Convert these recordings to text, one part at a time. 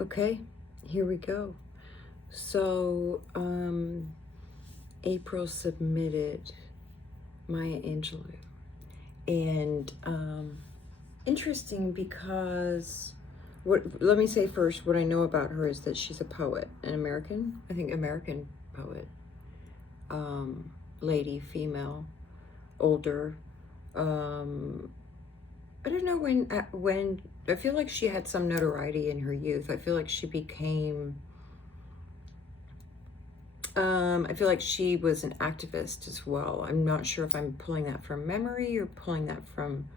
Okay, here we go. So, April submitted Maya Angelou. And interesting because let me say first, what I know about her is that she's a poet, an American, I think American poet, lady, female, older. I don't know when I feel like she had some notoriety in her youth. I feel like she became I feel like she was an activist as well. I'm not sure if I'm pulling that from memory or pulling that from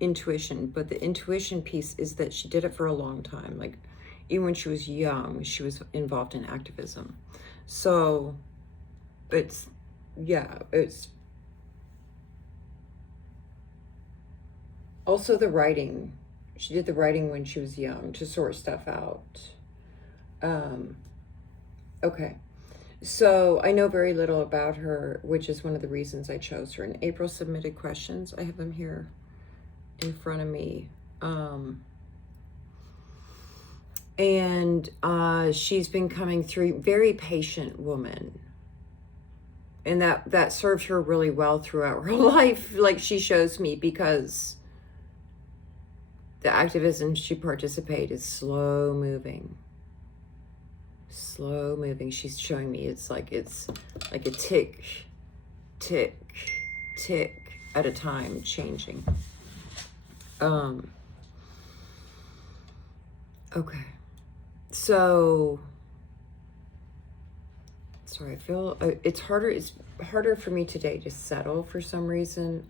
intuition, but the intuition piece is that she did it for a long time. Like, even when she was young, she was involved in activism. So it's also the writing. She did the writing when she was young to sort stuff out. Okay. So I know very little about her, which is one of the reasons I chose her. And April submitted questions. I have them here in front of me. She's been coming through, very patient woman. And that served her really well throughout her life, like she shows me, because the activism she participated is slow moving. She's showing me it's like a tick, tick, tick at a time, changing. Okay. So, sorry, I feel it's harder for me today to settle for some reason.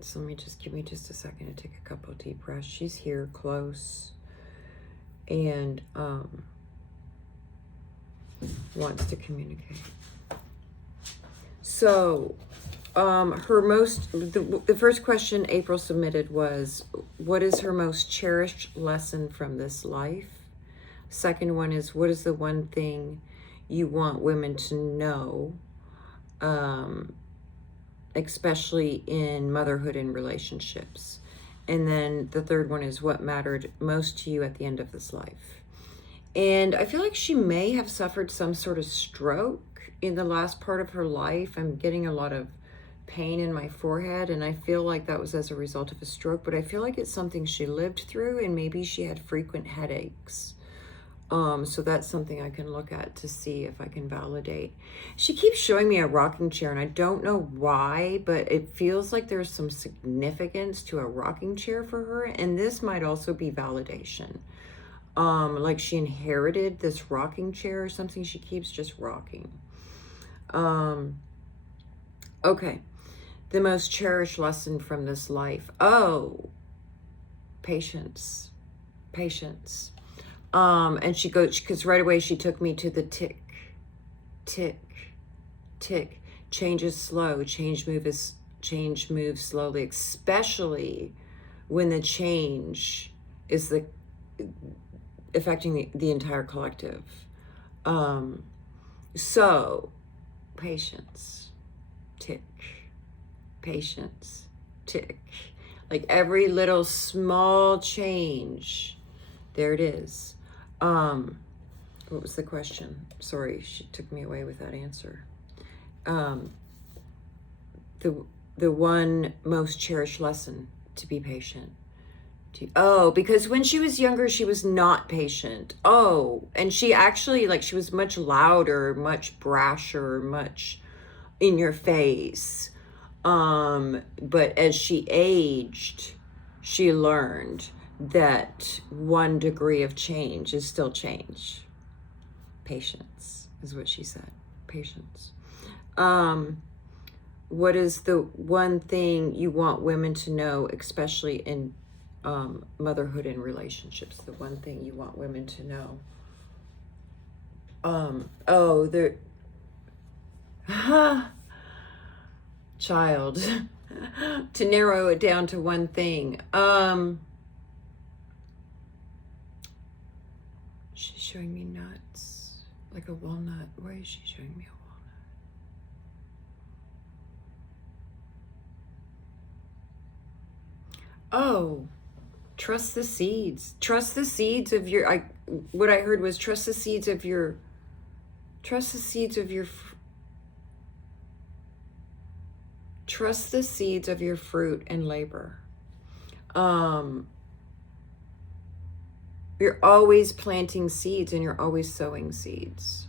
So give me just a second to take a couple of deep breaths. She's here close and wants to communicate. So the first question April submitted was, what is her most cherished lesson from this life? Second one is, what is the one thing you want women to know, especially in motherhood and relationships? And then the third one is, what mattered most to you at the end of this life? And I feel like she may have suffered some sort of stroke in the last part of her life. I'm getting a lot of pain in my forehead, and I feel like that was as a result of a stroke, but I feel like it's something she lived through, and maybe she had frequent headaches. So that's something I can look at to see if I can validate. She keeps showing me a rocking chair, and I don't know why, but it feels like there's some significance to a rocking chair for her, and this might also be validation. Like she inherited this rocking chair or something. She keeps just rocking. Okay. The most cherished lesson from this life. Oh, patience. And she goes, because right away she took me to the tick, tick, tick. Change is slow. Change moves slowly, especially when the change is affecting the entire collective. So patience, tick, patience, tick. Like every little small change, there it is. What was the question? Sorry, she took me away with that answer. The one most cherished lesson, to be patient. Because when she was younger, she was not patient. And she actually, like, she was much louder, much brasher, much in your face. But as she aged, she learned that 1 degree of change is still change. Patience is what she said. Patience. What is the one thing you want women to know, especially in motherhood and relationships? The one thing you want women to know. Child. To narrow it down to one thing. She's showing me nuts, like a walnut. Why is she showing me a walnut? trust the seeds. Trust the seeds of your, what I heard was trust the seeds of your, trust the seeds of your, trust the seeds of your fruit and labor. You're always planting seeds and you're always sowing seeds.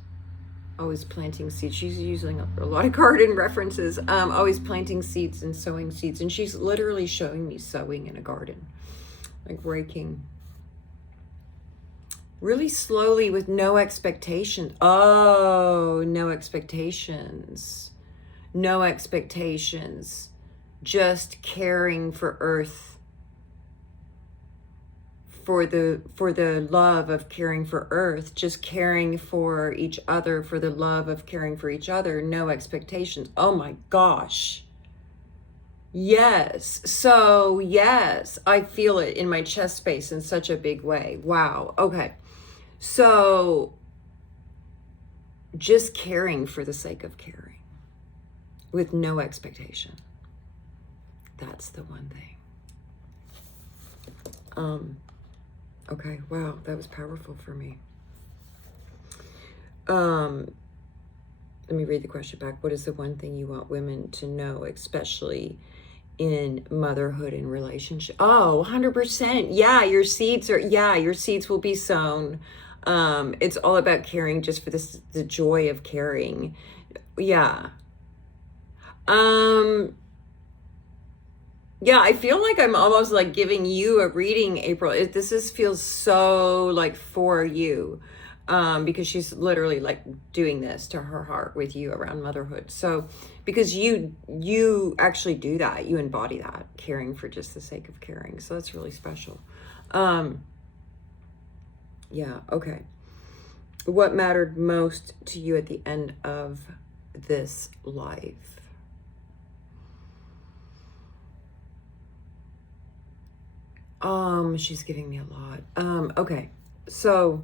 Always planting seeds. She's using a lot of garden references. Always planting seeds and sowing seeds. And she's literally showing me sowing in a garden. Like raking. Really slowly with no expectations. Oh, no expectations. No expectations. Just caring for earth. For the love of caring for earth, just caring for each other, for the love of caring for each other, no expectations. Oh my gosh. Yes. So yes, I feel it in my chest space in such a big way. Wow. Okay. So just caring for the sake of caring with no expectation. That's the one thing. Okay, wow, that was powerful for me. Let me read the question back. What is the one thing you want women to know, especially in motherhood and relationship? Oh, 100%. Yeah, your seeds will be sown. It's all about caring just for the joy of caring. Yeah. Yeah, I feel like I'm almost like giving you a reading, April. This feels so like for you, because she's literally like doing this to her heart with you around motherhood. So because you actually do that, you embody that, caring for just the sake of caring. So that's really special. Yeah, okay. What mattered most to you at the end of this life? She's giving me a lot. Okay. So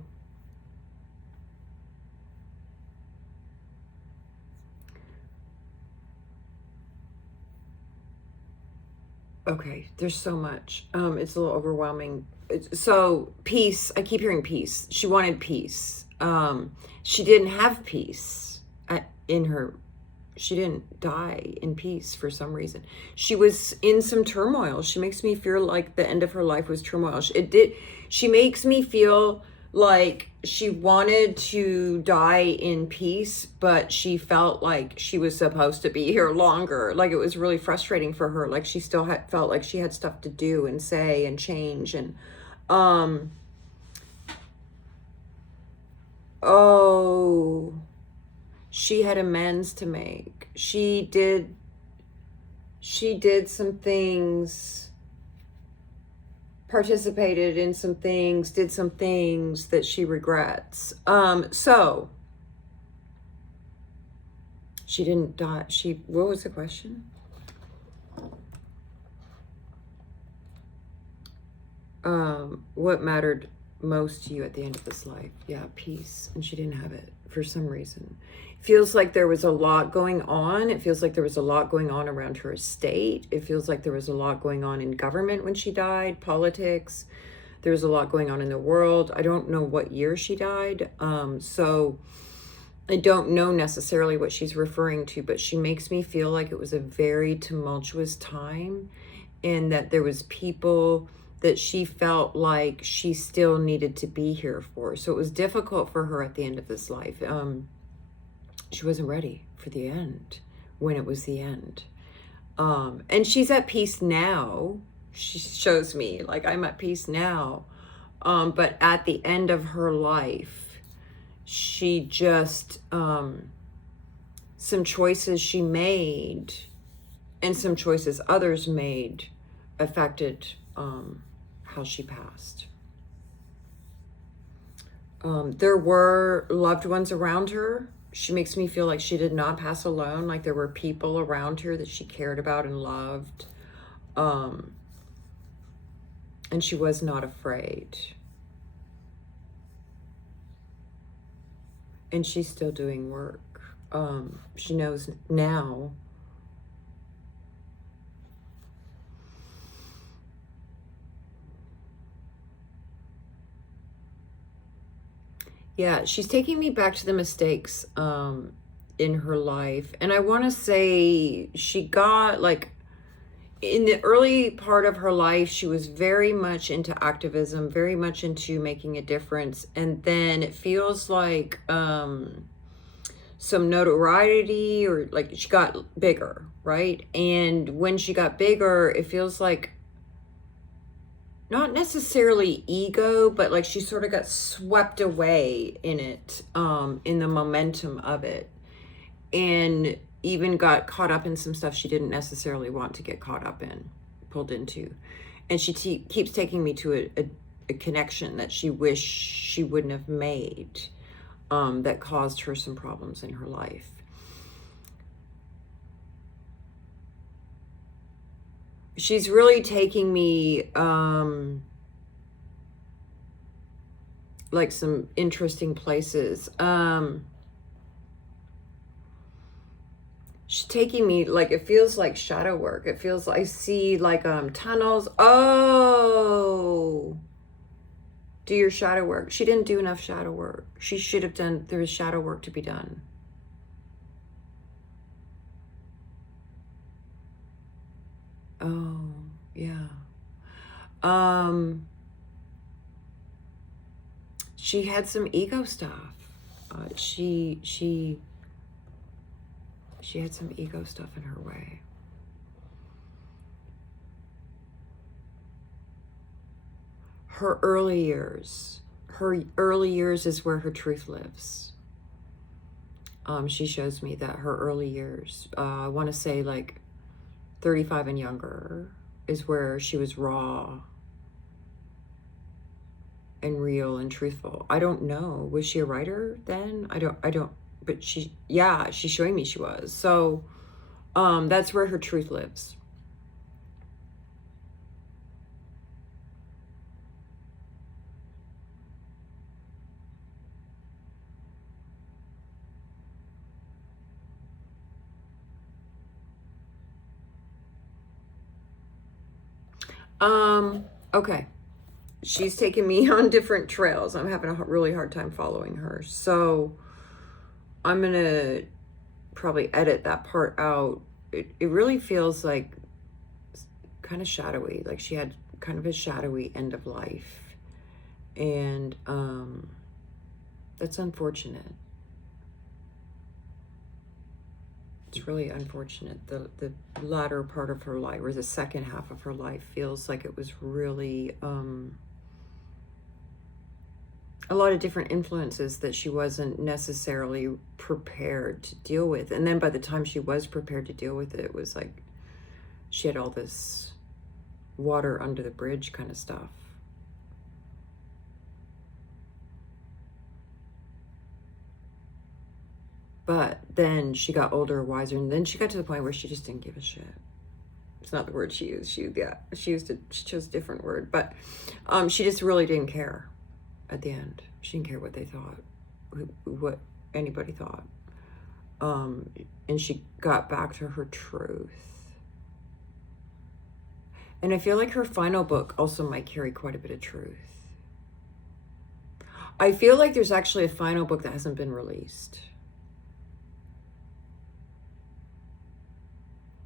okay, there's so much. It's a little overwhelming. So peace, I keep hearing peace. She wanted peace. She didn't have peace in her. She didn't die in peace for some reason. She was in some turmoil. She makes me feel like the end of her life was turmoil. She makes me feel like she wanted to die in peace, but she felt like she was supposed to be here longer. Like it was really frustrating for her. Like she still felt like she had stuff to do and say and change. And, oh, she had amends to make. She did some things, participated in some things, did some things that she regrets. So she didn't die. What was the question? What mattered most to you at the end of this life? Yeah, peace. And she didn't have it for some reason. Feels like there was a lot going on. It feels like there was a lot going on around her estate. It feels like there was a lot going on in government when she died, politics. There was a lot going on in the world. I don't know what year she died. So I don't know necessarily what she's referring to, but she makes me feel like it was a very tumultuous time and that there was people that she felt like she still needed to be here for. So it was difficult for her at the end of this life. She wasn't ready for the end when it was the end. And she's at peace now. She shows me like I'm at peace now. But at the end of her life, she just, some choices she made and some choices others made affected how she passed. There were loved ones around her. She makes me feel like she did not pass alone, like there were people around her that she cared about and loved. And she was not afraid. And she's still doing work. She knows now. Yeah, she's taking me back to the mistakes in her life. And I want to say she got like in the early part of her life, she was very much into activism, very much into making a difference. And then it feels like some notoriety, or like she got bigger, right? And when she got bigger, it feels like not necessarily ego, but like she sort of got swept away in it, in the momentum of it, and even got caught up in some stuff she didn't necessarily want to get caught up in, pulled into. And she keeps taking me to a connection that she wished she wouldn't have made, that caused her some problems in her life. She's really taking me like some interesting places. She's taking me, like, it feels like shadow work. It feels like I see like tunnels. Oh, do your shadow work. She didn't do enough shadow work. She should have done, there was shadow work to be done. Oh, yeah. She had some ego stuff. She had some ego stuff in her way. Her early years is where her truth lives. She shows me that her early years, I want to say like 35 and younger, is where she was raw and real and truthful. I don't know. Was she a writer then? I don't, but she's showing me she was. So, that's where her truth lives. Okay. She's taken me on different trails. I'm having a really hard time following her. So I'm going to probably edit that part out. It really feels like kind of shadowy. Like she had kind of a shadowy end of life. And that's unfortunate. It's really unfortunate. The latter part of her life, or the second half of her life, feels like it was really a lot of different influences that she wasn't necessarily prepared to deal with. And then by the time she was prepared to deal with it, it was like she had all this water under the bridge kind of stuff. But then she got older, wiser, and then she got to the point where she just didn't give a shit. It's not the word she used. She chose a different word, but she just really didn't care at the end. She didn't care what they thought, what anybody thought. And she got back to her truth. And I feel like her final book also might carry quite a bit of truth. I feel like there's actually a final book that hasn't been released.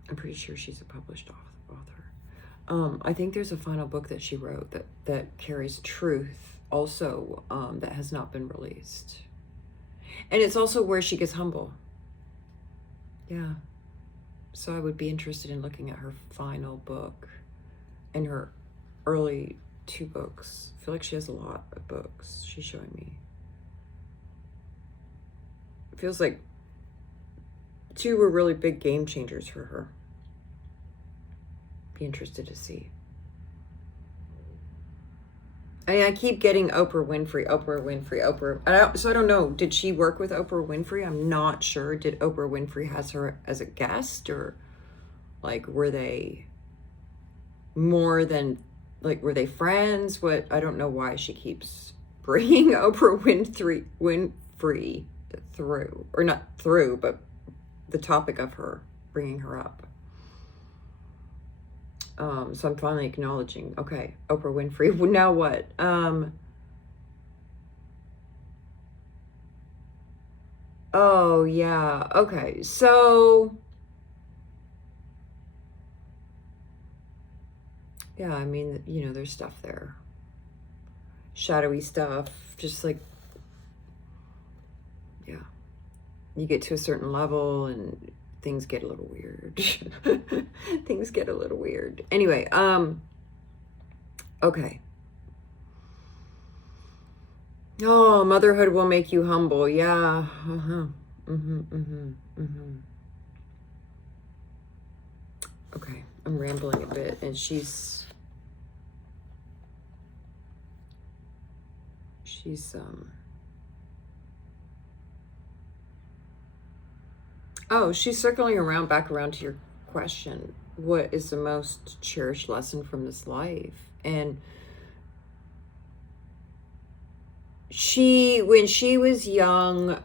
I'm pretty sure she's a published author. I think there's a final book that she wrote that carries truth also, that has not been released. And it's also where she gets humble. Yeah. So I would be interested in looking at her final book and her early 2 books. I feel like she has a lot of books she's showing me. It feels like 2 were really big game changers for her. Be interested to see. I keep getting Oprah Winfrey. So I don't know. Did she work with Oprah Winfrey? I'm not sure. Did Oprah Winfrey has her as a guest, or like were they more than, like, were they friends? What, I don't know why she keeps bringing Oprah Winfrey through, or not through, but the topic of her, bringing her up. So I'm finally acknowledging, okay, Oprah Winfrey. Now what? Oh, yeah. Okay. So, yeah, I mean, there's stuff there. Shadowy stuff. Just like, yeah. You get to a certain level and things get a little weird. Things get a little weird. Anyway, okay. Oh, motherhood will make you humble. Yeah. Uh-huh. Mm-hmm, mm-hmm, mm-hmm. Okay, I'm rambling a bit, and she's oh, she's circling around back around to your question. What is the most cherished lesson from this life? And when she was young,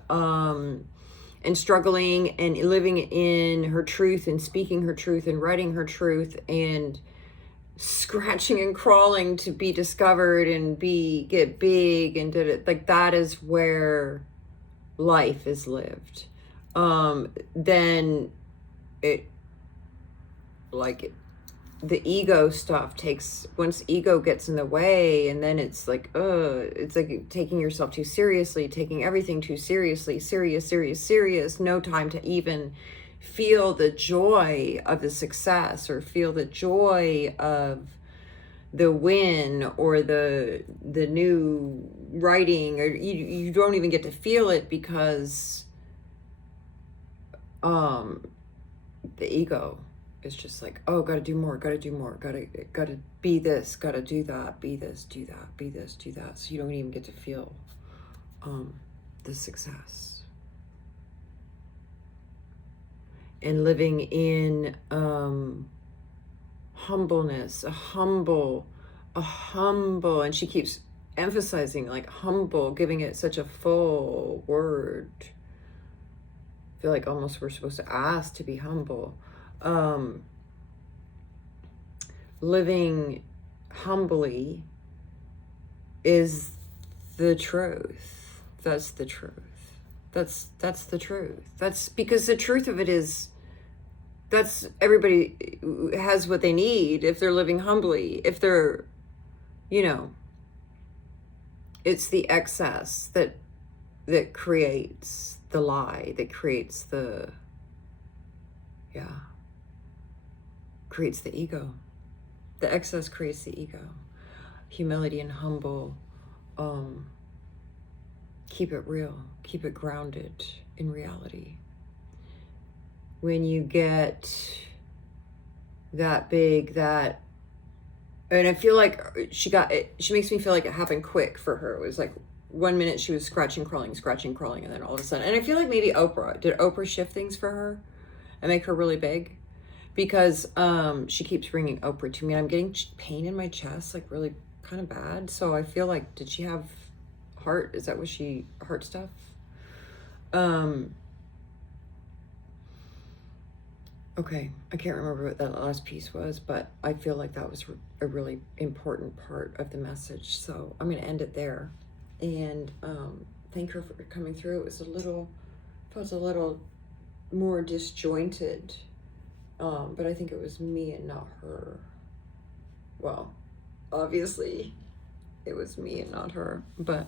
and struggling and living in her truth and speaking her truth and writing her truth and scratching and crawling to be discovered and get big and did it, like, that is where life is lived. Then it, like, the ego stuff once ego gets in the way, and then it's like taking yourself too seriously, taking everything too seriously, serious, no time to even feel the joy of the success or feel the joy of the win or the new writing, or you don't even get to feel it because the ego is just like, oh, gotta do more, gotta be this, gotta do that, be this, do that, be this, do that. So you don't even get to feel the success. And living in humbleness, a humble, and she keeps emphasizing like humble, giving it such a full word. I feel like almost we're supposed to ask to be humble. Living humbly is the truth. That's the truth. That's the truth. That's because the truth of it is, that's everybody has what they need if they're living humbly. If they're, it's the excess that creates the lie, that creates creates the ego. The excess creates the ego. Humility and humble, keep it real, keep it grounded in reality. When you get that big, and I feel like she makes me feel like it happened quick for her. It was like 1 minute she was scratching, crawling, and then all of a sudden, and I feel like maybe did Oprah shift things for her and make her really big? Because she keeps bringing Oprah to me, and I'm getting pain in my chest, like really kind of bad. So I feel like, did she have heart? Is that what heart stuff? Okay, I can't remember what that last piece was, but I feel like that was a really important part of the message. So I'm going to end it there, and thank her for coming through. It was felt a little more disjointed. But I think it was me and not her. Well, obviously it was me and not her, but